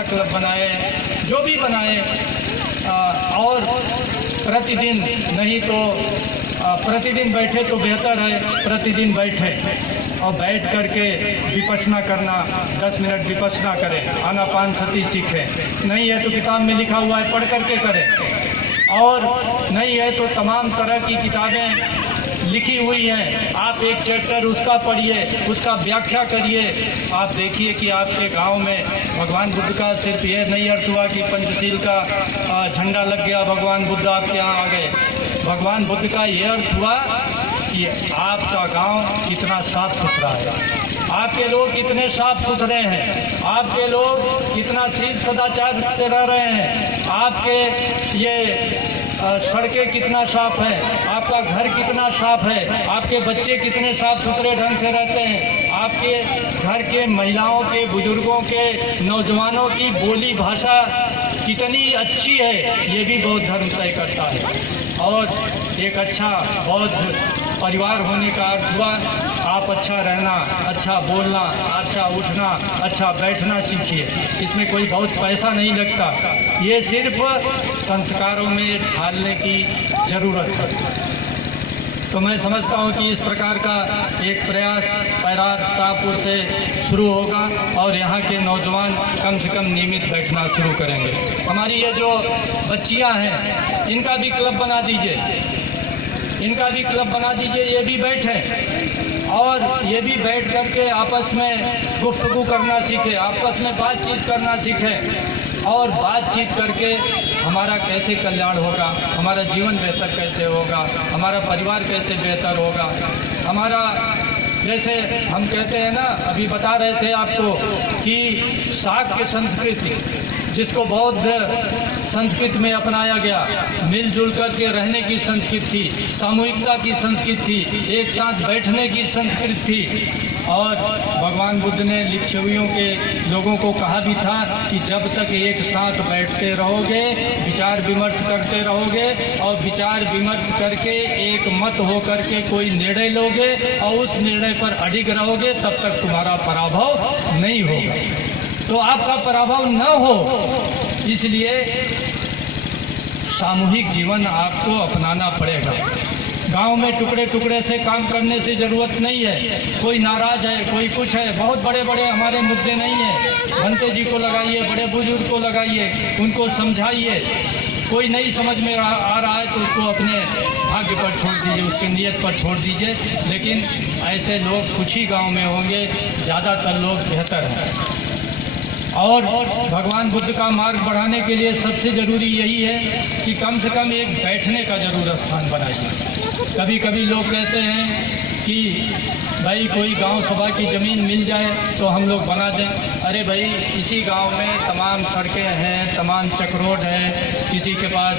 Club बनाए, जो भी बनाए, और प्रतिदिन नहीं तो प्रतिदिन बैठे तो बेहतर है, प्रतिदिन बैठे और बैठ करके विपश्यना करना, 10 मिनट विपश्यना करें, आनापान सती सीखें। नहीं है तो किताब में लिखा हुआ है पढ़ करके करें, और नहीं है तो तमाम तरह की किताबें लिखी हुई हैं, आप एक चैप्टर उसका पढ़िए, उसका व्याख्या करिए। आप देखिए कि आपके गांव में भगवान बुद्ध का सिर्फ ये नहीं अर्थ हुआ कि पंचशील का झंडा लग गया, भगवान बुद्ध आपके यहाँ आ गए। भगवान बुद्ध का ये अर्थ हुआ कि आपका गांव कितना साफ सुथरा है, आपके लोग कितने साफ सुथरे हैं, आपके लोग कितना शील सदाचार से रह रहे हैं, आपके ये सड़कें कितना साफ है, आपका घर कितना साफ है, आपके बच्चे कितने साफ सुथरे ढंग से रहते हैं, आपके घर के महिलाओं के, बुजुर्गों के, नौजवानों की बोली भाषा कितनी अच्छी है, ये भी बौद्ध धर्म तय करता है। और एक अच्छा बौद्ध परिवार होने का अर्थ हुआ आप अच्छा रहना, अच्छा बोलना, अच्छा उठना, अच्छा बैठना सीखिए। इसमें कोई बहुत पैसा नहीं लगता, ये सिर्फ संस्कारों में ढालने की ज़रूरत है। तो मैं समझता हूँ कि इस प्रकार का एक प्रयास पैरार शाहपुर से शुरू होगा और यहाँ के नौजवान कम से कम नियमित बैठना शुरू करेंगे। हमारी ये जो बच्चियाँ हैं इनका भी क्लब बना दीजिए, इनका भी क्लब बना दीजिए, ये भी बैठें और ये भी बैठ करके आपस में गुफ्तगू करना सीखें, आपस में बातचीत करना सीखें, और बातचीत करके हमारा कैसे कल्याण होगा, हमारा जीवन बेहतर कैसे होगा, हमारा परिवार कैसे बेहतर होगा, हमारा जैसे हम कहते हैं ना, अभी बता रहे थे आपको कि शाक्य संस्कृति जिसको बौद्ध संस्कृति में अपनाया गया, मिलजुल कर के रहने की संस्कृति, सामूहिकता की संस्कृति, एक साथ बैठने की संस्कृति थी। और भगवान बुद्ध ने लिच्छवियों के लोगों को कहा भी था कि जब तक एक साथ बैठते रहोगे, विचार विमर्श करते रहोगे और विचार विमर्श करके एक मत हो करके कोई निर्णय लोगे और उस निर्णय पर अडिग रहोगे, तब तक तुम्हारा पराभव नहीं होगा। तो आपका पराभव न हो, इसलिए सामूहिक जीवन आपको अपनाना पड़ेगा। गांव में टुकड़े टुकड़े से काम करने से ज़रूरत नहीं है। कोई नाराज़ है, कोई कुछ है, बहुत बड़े बड़े हमारे मुद्दे नहीं हैं। भंते जी को लगाइए, बड़े बुजुर्ग को लगाइए, उनको समझाइए। कोई नहीं समझ में आ रहा है तो उसको अपने भाग्य पर छोड़ दीजिए, उसके नियत पर छोड़ दीजिए। लेकिन ऐसे लोग कुछ ही गाँव में होंगे, ज़्यादातर लोग बेहतर हैं। और भगवान बुद्ध का मार्ग बढ़ाने के लिए सबसे ज़रूरी यही है कि कम से कम एक बैठने का ज़रूर स्थान बनाइए। कभी कभी लोग कहते हैं कि भाई कोई गांव सभा की ज़मीन मिल जाए तो हम लोग बना दें। अरे भाई, इसी गांव में तमाम सड़कें हैं, तमाम चक्रोड है, किसी के पास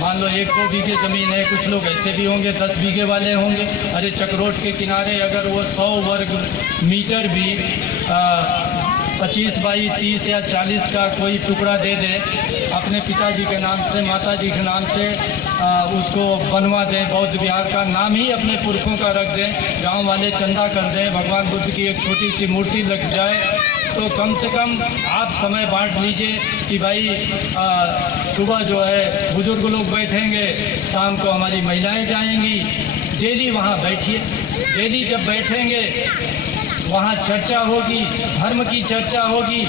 मान लो 1-2 बीघे ज़मीन है, कुछ लोग ऐसे भी होंगे 10 बीघे वाले होंगे। अरे चक्रोड के किनारे अगर वो 100 वर्ग मीटर भी 25 बाई 30 या 40 का कोई टुकड़ा दे दे, अपने पिताजी के नाम से, माताजी के नाम से उसको बनवा दें, बौद्ध विहार का नाम ही अपने पुरखों का रख दें, गांव वाले चंदा कर दें, भगवान बुद्ध की एक छोटी सी मूर्ति लग जाए, तो कम से कम आप समय बांट लीजिए कि भाई सुबह जो है बुजुर्ग लोग बैठेंगे, शाम को हमारी महिलाएं जाएंगी। डेली वहाँ बैठिए, डेली जब बैठेंगे वहाँ चर्चा होगी, धर्म की चर्चा होगी,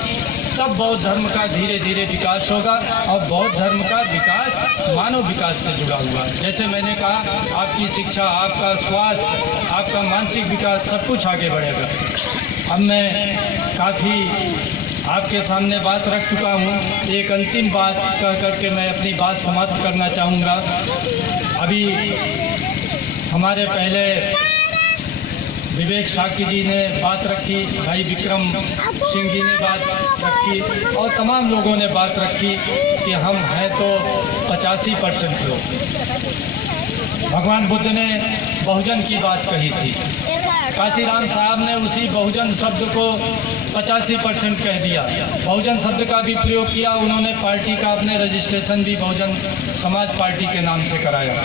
तब बौद्ध धर्म का धीरे धीरे विकास होगा। और बौद्ध धर्म का विकास मानव विकास से जुड़ा हुआ है। जैसे मैंने कहा, आपकी शिक्षा, आपका स्वास्थ्य, आपका मानसिक विकास, सब कुछ आगे बढ़ेगा। अब मैं काफ़ी आपके सामने बात रख चुका हूँ। एक अंतिम बात कह करके मैं अपनी बात समाप्त करना चाहूँगा। अभी हमारे पहले विवेक शाक्य जी ने बात रखी, भाई विक्रम सिंह जी ने बात रखी और तमाम लोगों ने बात रखी कि हम हैं तो 85% लोग। भगवान बुद्ध ने बहुजन की बात कही थी, काशीराम साहब ने उसी बहुजन शब्द को 85% कह दिया। बहुजन शब्द का भी प्रयोग किया उन्होंने, पार्टी का अपने रजिस्ट्रेशन भी बहुजन समाज पार्टी के नाम से कराया।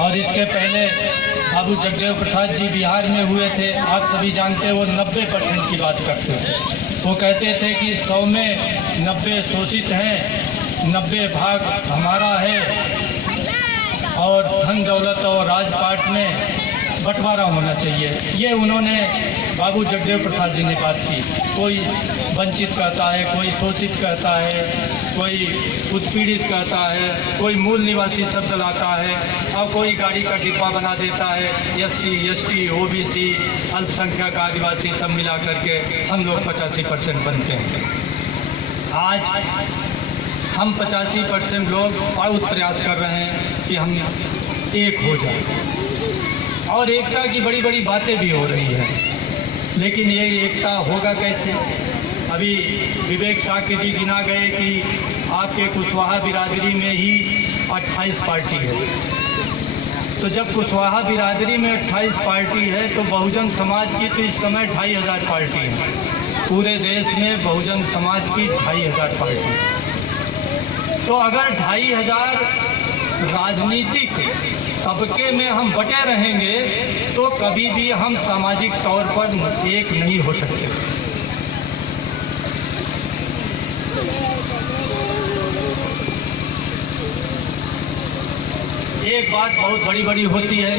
और इसके पहले बाबू जगदेव प्रसाद जी बिहार में हुए थे। आप सभी जानते हैं वो 90% की बात करते थे। वो कहते थे कि 100 में 90 शोषित हैं, 90 भाग हमारा है और धन दौलत और राजपाट में बंटवारा होना चाहिए। ये उन्होंने बाबू जगदेव प्रसाद जी ने बात की। कोई वंचित कहता है, कोई शोषित कहता है, कोई उत्पीड़ित कहता है, कोई मूल निवासी शब्द लाता है और कोई गाड़ी का डिब्बा बना देता है। SC, ST, OBC, अल्पसंख्यक आदिवासी सब मिला करके हम लोग 85% बनते हैं। आज हम 85% लोग बहुत प्रयास कर रहे हैं कि हम एक हो जाए और एकता की बड़ी बड़ी बातें भी हो रही हैं, लेकिन ये एकता होगा कैसे? अभी विवेक साक्य जी गिना गए कि आपके कुशवाहा बिरादरी में ही 28 पार्टी है। तो जब कुशवाहा बिरादरी में 28 पार्टी है तो बहुजन समाज की तो इस समय 2500 पार्टी है। पूरे देश में बहुजन समाज की 2500 पार्टी है। तो अगर 2500 राजनीतिक तबके में हम बटे रहेंगे तो कभी भी हम सामाजिक तौर पर एक नहीं हो सकते। एक बात बहुत बड़ी बड़ी होती है,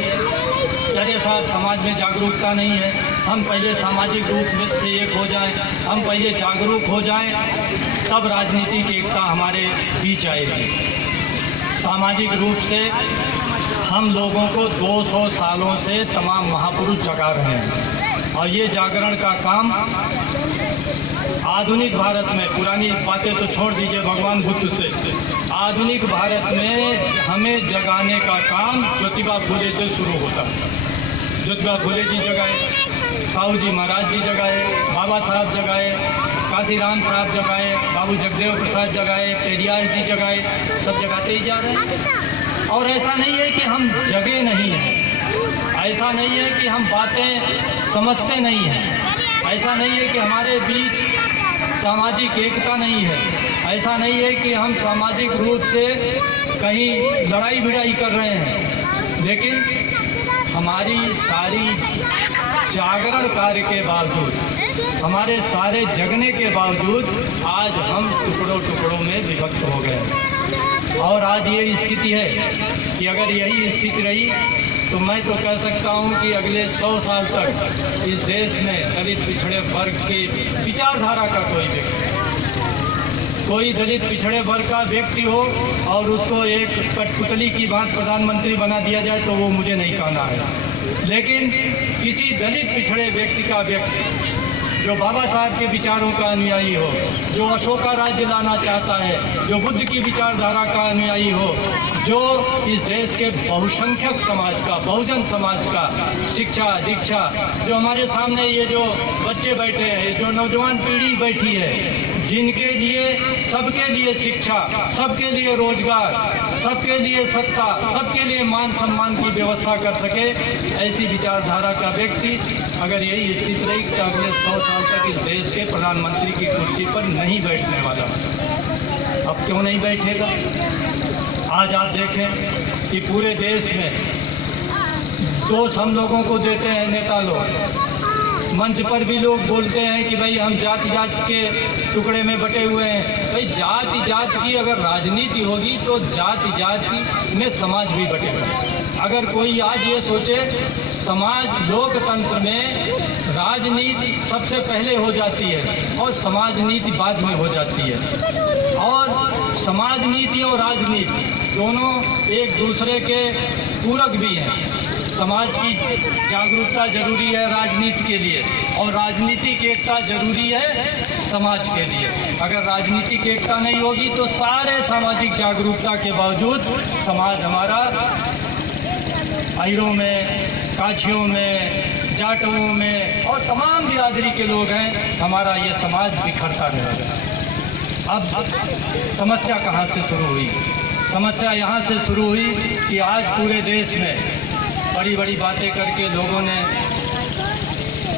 अरे साहब समाज में जागरूकता नहीं है, हम पहले सामाजिक रूप में से एक हो जाएं, हम पहले जागरूक हो जाएं, तब राजनीतिक एकता हमारे बीच आएगी। सामाजिक रूप से हम लोगों को 200 सालों से तमाम महापुरुष जगा रहे हैं और ये जागरण का काम आधुनिक भारत में, पुरानी बातें तो छोड़ दीजिए भगवान बुद्ध से, आधुनिक भारत में हमें जगाने का काम ज्योतिबा फुले से शुरू होता है। ज्योतिबा फुले जी जगाए, साहू जी महाराज जी जगाए, बाबा साहब जगाए, काशीराम साहब जगाए, बाबू जगदेव प्रसाद जगाए, पेरियार जी जगाए, सब जगाते ही जा रहे हैं। और ऐसा नहीं है कि हम जगे नहीं हैं, ऐसा नहीं है कि हम बातें समझते नहीं हैं, ऐसा नहीं है कि हमारे बीच सामाजिक एकता नहीं है, ऐसा नहीं है कि हम सामाजिक रूप से कहीं लड़ाई भिड़ाई कर रहे हैं, लेकिन हमारी सारी जागरण कार्य के बावजूद, हमारे सारे जगने के बावजूद आज हम टुकड़ों टुकड़ों में विभक्त हो गए। और आज ये स्थिति है कि अगर यही स्थिति रही तो मैं तो कह सकता हूँ कि अगले 100 साल तक इस देश में दलित पिछड़े वर्ग की विचारधारा का कोई दलित पिछड़े वर्ग का व्यक्ति हो और उसको एक कठपुतली की बात प्रधानमंत्री बना दिया जाए तो वो मुझे नहीं कहना है। लेकिन किसी दलित पिछड़े व्यक्ति का व्यक्ति जो बाबा साहब के विचारों का अनुयायी हो, जो अशोका राज्य लाना चाहता है, जो बुद्ध की विचारधारा का अनुयायी हो, जो इस देश के बहुसंख्यक समाज का, बहुजन समाज का शिक्षा दीक्षा, जो हमारे सामने ये जो बच्चे बैठे हैं, जो नौजवान पीढ़ी बैठी है, जिनके लिए सबके लिए शिक्षा, सबके लिए रोजगार, सबके लिए सत्ता, सबके लिए मान सम्मान की व्यवस्था कर सके, ऐसी विचारधारा का व्यक्ति अगर यही स्थिति रही तो अगले 100 साल तक इस देश के प्रधानमंत्री की कुर्सी पर नहीं बैठने वाला। अब क्यों नहीं बैठेगा? आज आप देखें कि पूरे देश में दोष हम लोगों को देते हैं नेता लोग। मंच पर भी लोग बोलते हैं कि भाई हम जाति जाति के टुकड़े में बटे हुए हैं। भाई जाति जाति की अगर राजनीति होगी तो जाति जाति में समाज भी बटेगा। अगर कोई आज ये सोचे समाज लोकतंत्र में राजनीति सबसे पहले हो जाती है और समाज नीति बाद में हो जाती है, और समाज नीति और राजनीति दोनों एक दूसरे के पूरक भी हैं। समाज की जागरूकता जरूरी है राजनीति के लिए और राजनीतिक एकता जरूरी है समाज के लिए। अगर राजनीतिक एकता नहीं होगी तो सारे सामाजिक जागरूकता के बावजूद समाज हमारा अहिरों में, काछियों में, जाटों में और तमाम बिरादरी के लोग हैं, हमारा ये समाज बिखरता रहेगा। अब समस्या कहाँ से शुरू हुई? समस्या यहाँ से शुरू हुई कि आज पूरे देश में बड़ी बड़ी बातें करके लोगों ने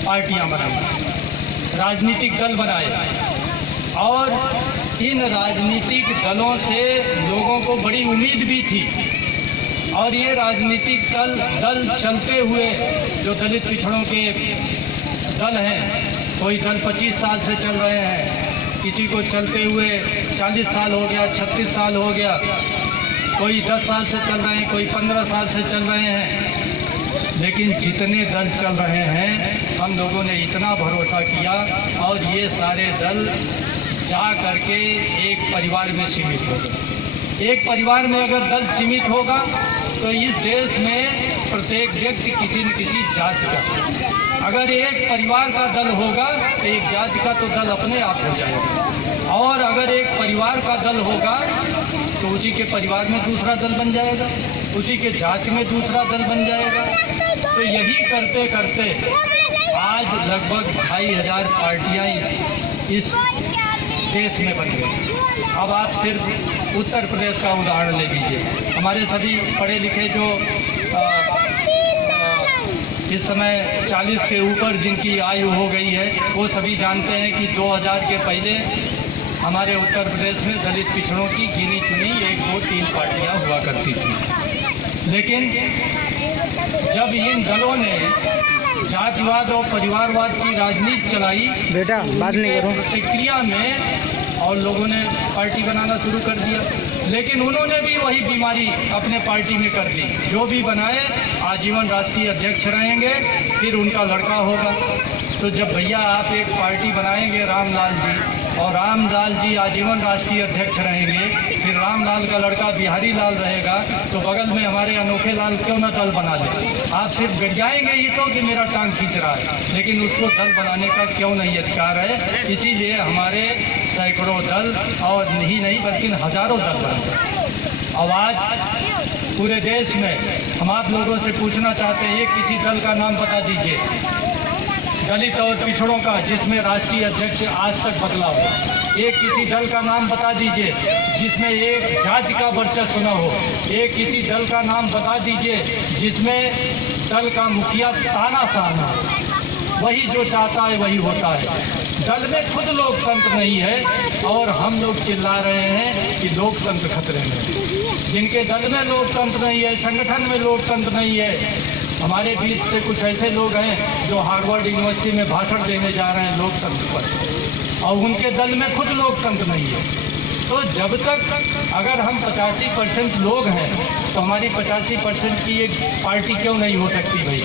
पार्टियां बनाई, राजनीतिक दल बनाए और इन राजनीतिक दलों से लोगों को बड़ी उम्मीद भी थी और ये राजनीतिक दल चलते हुए जो दलित पिछड़ों के दल हैं, कोई दल 25 साल से चल रहे हैं, किसी को चलते हुए 40 साल हो गया, 36 साल हो गया, कोई 10 साल से चल रहे हैं, कोई 15 साल से चल रहे हैं। लेकिन जितने दल चल रहे हैं, हम लोगों ने इतना भरोसा किया और ये सारे दल जा करके एक परिवार में सीमित हो गए। एक परिवार में अगर दल सीमित होगा तो इस देश में प्रत्येक व्यक्ति किसी न किसी जाति का, अगर एक परिवार का दल होगा तो एक जाति का तो दल अपने आप हो जाएगा, और अगर एक परिवार का दल होगा तो उसी के परिवार में दूसरा दल बन जाएगा, उसी के जाति में दूसरा दल बन जाएगा। तो यही करते करते आज लगभग 2500 पार्टियाँ इस देश में बन गई। अब आप सिर्फ उत्तर प्रदेश का उदाहरण ले लीजिए। हमारे सभी पढ़े लिखे जो इस समय 40 के ऊपर जिनकी आयु हो गई है, वो सभी जानते हैं कि 2000 के पहले हमारे उत्तर प्रदेश में दलित पिछड़ों की गिनी चुनी 1, 2, 3 पार्टियां हुआ करती थी। लेकिन जब इन दलों ने जातिवाद और परिवारवाद की राजनीति चलाई, बेटा बात नहीं करो, प्रतिक्रिया में और लोगों ने पार्टी बनाना शुरू कर दिया। लेकिन उन्होंने भी वही बीमारी अपने पार्टी में कर दी, जो भी बनाए आजीवन राष्ट्रीय अध्यक्ष रहेंगे, फिर उनका लड़का होगा। तो जब भैया आप एक पार्टी बनाएंगे रामलाल जी, और रामलाल जी आजीवन राष्ट्रीय अध्यक्ष रहेंगे, फिर रामलाल का लड़का बिहारी लाल रहेगा, तो बगल में हमारे अनोखे लाल क्यों न दल बना ले। आप सिर्फ गरियाएंगे ही तो कि मेरा टांग खींच रहा है, लेकिन उसको दल बनाने का क्यों नहीं अधिकार है। इसीलिए हमारे सैकड़ों दल, और नहीं बल्कि हजारों दल बने। अब आज पूरे देश में हम आप लोगों से पूछना चाहते हैं, एक किसी दल का नाम बता दीजिए दलित और पिछड़ों का जिसमें राष्ट्रीय अध्यक्ष आज तक बदला हो। एक किसी दल का नाम बता दीजिए जिसमें एक जाति का वर्चस्व न हो। एक किसी दल का नाम बता दीजिए जिसमें दल का मुखिया तानाशाह न हो। वही जो चाहता है वही होता है। दल में खुद लोकतंत्र नहीं है और हम लोग चिल्ला रहे हैं कि लोकतंत्र खतरे में। जिनके दल में लोकतंत्र नहीं है, संगठन में लोकतंत्र नहीं है, हमारे बीच से कुछ ऐसे लोग हैं जो हार्वर्ड यूनिवर्सिटी में भाषण देने जा रहे हैं लोकतंत्र पर, और उनके दल में खुद लोकतंत्र नहीं है। तो जब तक अगर हम 85% लोग हैं तो हमारी 85% की एक पार्टी क्यों नहीं हो सकती भाई।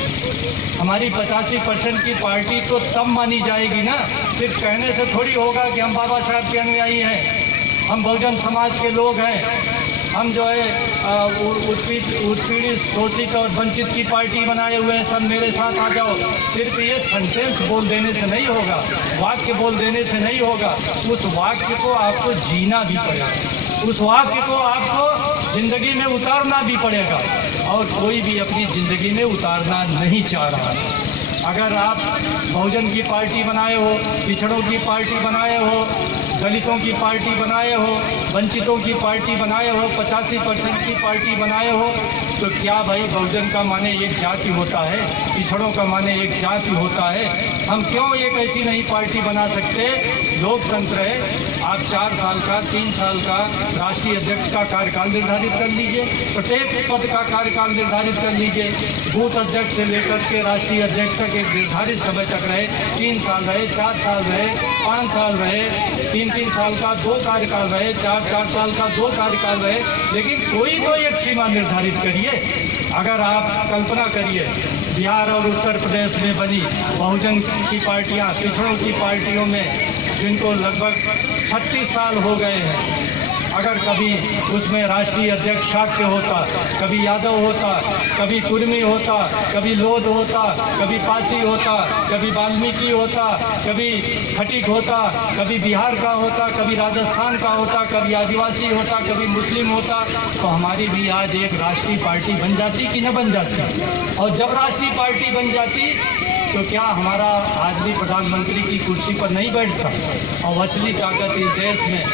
हमारी 85% की पार्टी तो तब मानी जाएगी ना, सिर्फ कहने से थोड़ी होगा कि हम बाबा साहब के अनुयायी हैं, हम बहुजन समाज के लोग हैं, हम जो है उत्पीड़ित, शोषित और वंचित की पार्टी बनाए हुए हैं, सब मेरे साथ आ जाओ। सिर्फ ये सेंटेंस बोल देने से नहीं होगा, वाक्य बोल देने से नहीं होगा। उस वाक्य को आपको जीना भी पड़ेगा, उस वाक्य को आपको जिंदगी में उतारना भी पड़ेगा, और कोई भी अपनी ज़िंदगी में उतारना नहीं चाह रहा। अगर आप बहुजन की पार्टी बनाए हो, पिछड़ों की पार्टी बनाए हो, दलितों की पार्टी बनाए हो, वंचितों की पार्टी बनाए हो, 85% की पार्टी बनाए हो, तो क्या भाई बहुजन का माने एक जाति होता है, पिछड़ों का माने एक जाति होता है? हम क्यों एक ऐसी नई पार्टी बना सकते? लोकतंत्र है। आप 4 साल का, 3 साल का राष्ट्रीय अध्यक्ष का कार्यकाल निर्धारित कर लीजिए, प्रत्येक पद का कार्यकाल निर्धारित कर लीजिए। बूथ अध्यक्ष से लेकर के राष्ट्रीय अध्यक्ष तक एक निर्धारित समय तक रहे, 3 साल रहे, 4 साल रहे, 5 साल रहे, 3 साल का 2 कार्यकाल रहे, 4 साल का 2 कार्यकाल रहे, लेकिन कोई तो एक सीमा निर्धारित करिए। अगर आप कल्पना करिए बिहार और उत्तर प्रदेश में बनी बहुजन की पार्टियां, पिछड़ों की पार्टियों में जिनको लगभग 36 साल हो गए हैं, अगर कभी उसमें राष्ट्रीय अध्यक्ष शाक्य होता, कभी यादव होता, कभी कुर्मी होता, कभी लोध होता, कभी पासी होता, कभी वाल्मीकि होता, कभी खटीक होता, कभी बिहार का होता, कभी राजस्थान का होता, कभी आदिवासी होता, कभी मुस्लिम होता, तो हमारी भी आज एक राष्ट्रीय पार्टी बन जाती कि न बन जाती। और जब राष्ट्रीय पार्टी बन जाती तो क्या हमारा आदमी प्रधानमंत्री की कुर्सी पर नहीं बैठता? और असली ताकत इस देश में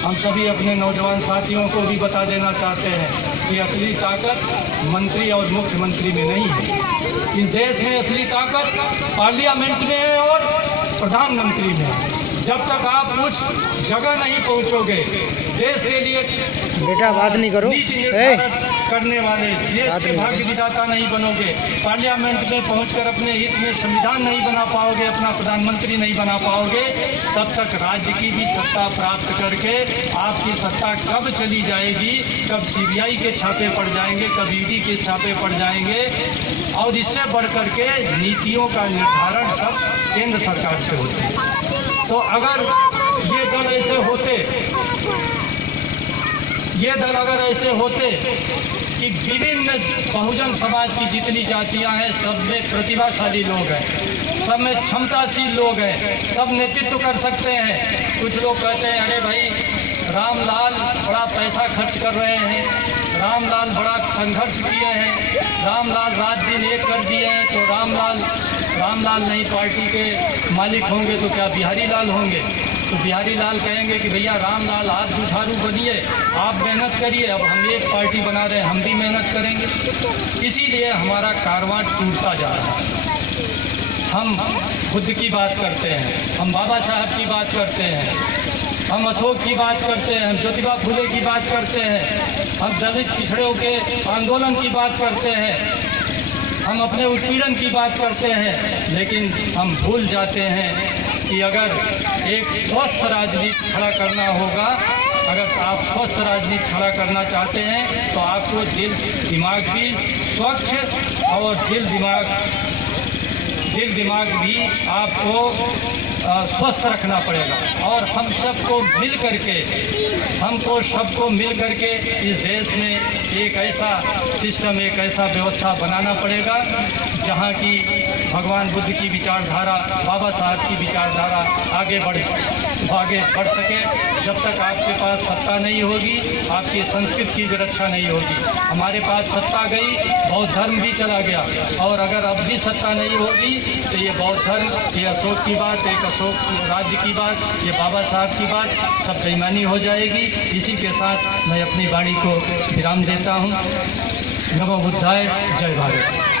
हम सभी अपने नौजवान साथियों को भी बता देना चाहते हैं कि असली ताकत मंत्री और मुख्यमंत्री में नहीं है। इस देश में असली ताकत पार्लियामेंट में है और प्रधानमंत्री में है। जब तक आप उस जगह नहीं पहुंचोगे, देश के लिए बेटा बात नहीं करो, नीति निर्धारण करने वाले, देश के भाग्य विधाता नहीं बनोगे, पार्लियामेंट में पहुंचकर अपने हित में संविधान नहीं बना पाओगे, अपना प्रधानमंत्री नहीं बना पाओगे, तब तक राज्य की भी सत्ता प्राप्त करके आपकी सत्ता कब चली जाएगी, कब सीबीआई के छापे पड़ जाएंगे, कब ईडी के छापे पड़ जाएंगे। और इससे बढ़कर के नीतियों का निर्धारण सब केंद्र सरकार से होती है। तो अगर ये दल अगर ऐसे होते कि विभिन्न बहुजन समाज की जितनी जातियां हैं, सब में प्रतिभाशाली लोग हैं, सब में क्षमताशील लोग हैं, सब नेतृत्व कर सकते हैं। कुछ लोग कहते हैं अरे भाई रामलाल बड़ा पैसा खर्च कर रहे हैं, रामलाल बड़ा संघर्ष किए हैं, रामलाल रात दिन एक कर दिए हैं, तो रामलाल नहीं पार्टी के मालिक होंगे तो क्या बिहारी लाल होंगे? तो बिहारी लाल कहेंगे कि भैया रामलाल आप जुझारू बनिए, आप मेहनत करिए, अब हम एक पार्टी बना रहे हैं, हम भी मेहनत करेंगे। इसीलिए हमारा कारवां टूटता जा रहा है। हम बुद्ध की बात करते हैं, हम बाबा साहब की बात करते हैं, हम अशोक की बात करते हैं, हम ज्योतिबा फुले की बात करते हैं, हम दलित पिछड़ों के आंदोलन की बात करते हैं, हम अपने उत्पीड़न की बात करते हैं, लेकिन हम भूल जाते हैं कि अगर एक स्वस्थ राजनीति खड़ा करना होगा, अगर आप स्वस्थ राजनीति खड़ा करना चाहते हैं तो आपको दिल दिमाग भी स्वच्छ और दिल दिमाग भी आपको स्वस्थ रखना पड़ेगा। और हम सबको मिल करके इस देश में एक ऐसा सिस्टम, एक ऐसा व्यवस्था बनाना पड़ेगा जहां की भगवान बुद्ध की विचारधारा, बाबा साहब की विचारधारा आगे बढ़ सके। जब तक आपके पास सत्ता नहीं होगी, आपकी संस्कृति की भी रक्षा नहीं होगी। हमारे पास सत्ता गई, बौद्ध धर्म भी चला गया, और अगर अब भी सत्ता नहीं होगी तो ये बौद्ध धर्म, ये अशोक की बात, एक अशोक राज्य की बात, ये बाबा साहब की बात सब बेईमानी हो जाएगी। इसी के साथ मैं अपनी वाणी को विराम देता हूँ। नमो बुद्धाय, जय भारत।